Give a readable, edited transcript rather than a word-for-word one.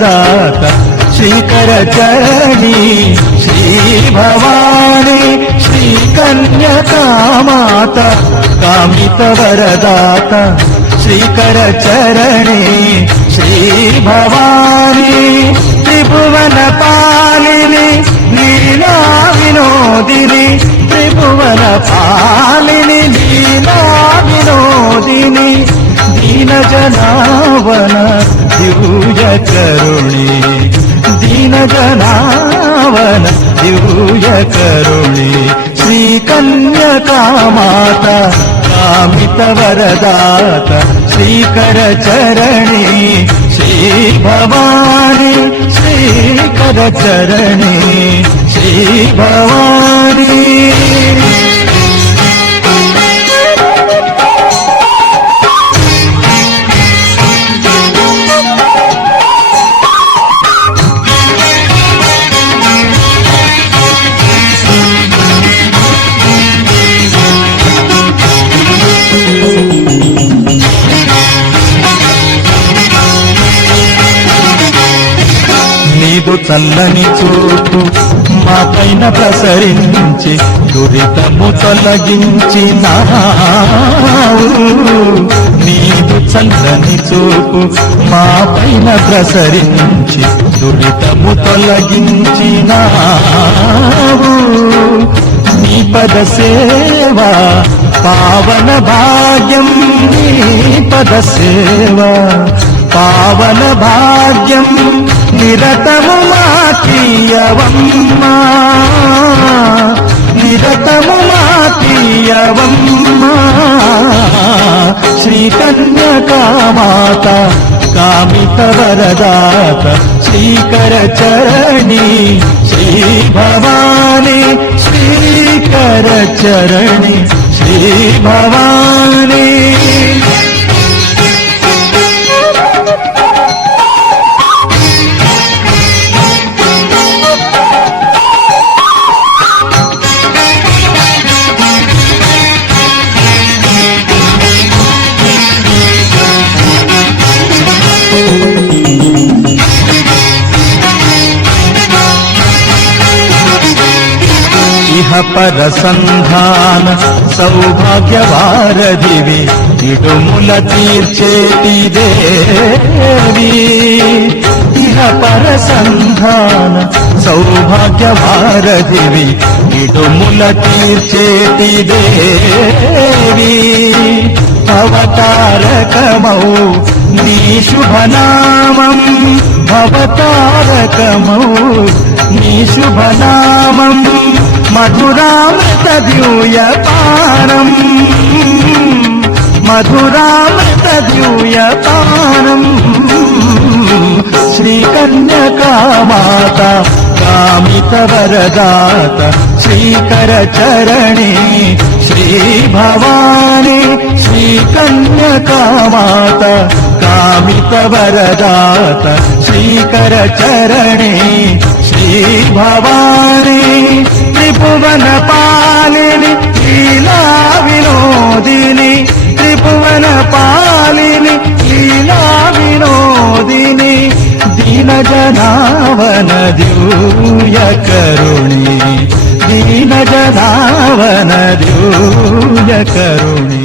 वरदात श्रीकर चरणी श्री भवानी श्री कन्यका माता कामित वरदात श्रीकर चरणी श्री भवानी त्रिभुवन पालिनी लीला विनोदिनी त्रिभुवन पालिनी लीला विनोदिनी दीन जनावन दिव्य करुणी दीन जनावन दिव्य करुणी श्री कन्यका माता कामित वरदात श्रीकर चरणी श्री भवानी श्रीकर चरणी श्री भवानी నీదు చల్లని చూపు మా పైన ప్రసరించి దురితము తొలగించినావు నీదు చల్లని చూపు మా పైన ప్రసరించి దురితము తొలగించినావు నీ పద సేవా పావన భాగ్యం నీ పద సేవా పావన భాగ్యం నిరతము మాకీయవమ్మా నిరతము మాకీయవమ్మా శ్రీ కన్యకా మాత కామిత వరదాత శ్రీకర చరణి శ్రీ భవాని శ్రీకర చరణి శ్రీ భవాని ఇహ పర సంధాన సౌభాగ్యవారధివి ఇడుముల తీర్చేటి దేవి ఇహ పర సంధాన సౌభాగ్యవారధివి ఇడుముల తీర్చేటి దేవి అవతారకమౌ నీ శుభనామం అవతారకమౌ నీ శుభనామం మధురామృత ద్యూయపానం మధురామృత ద్యూయపానం శ్రీ కన్యకా మాత కామిత వరదాత శ్రీకర చరణి శ్రీ భవాని శ్రీ కన్యకా మాత కామిత వరదాత శ్రీకర చరణి శ్రీ భవాని त्रिभुवन पालिनी लीला विनोदिनी त्रिभुवन पालिनी लीला विनोदिनी दीन जनावन दिव्य करुणी दीन जनावन दिव्य करुणी